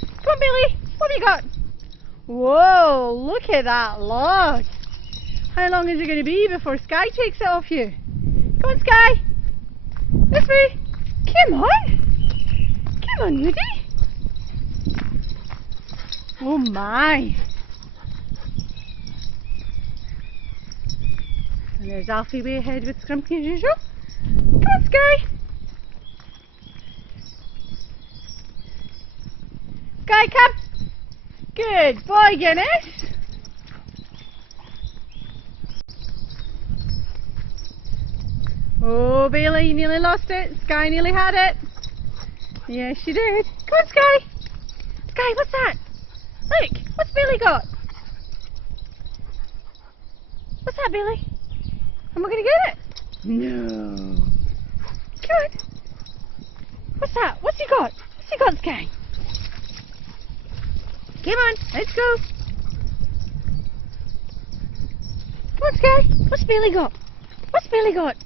Come on, Billy. What have you got? Whoa, look at that log. How long is it going to be before Sky takes it off you? Come on, Sky. This way. Come on. Come on, Woody. Oh my. And there's Alfie way ahead with Scrumpy as usual. Come on, Sky. Sky, come. Good boy, Guinness. Oh, Bailey, you nearly lost it. Sky nearly had it. Yes, she did. Come on, Sky. Sky, what's that? Look, what's Bailey got? What's that, Bailey? Am I going to get it? No. Come on. What's that? What's he got? What's he got, Sky? Come on, let's go. Come on, Sky. What's Bailey got? What's Bailey got?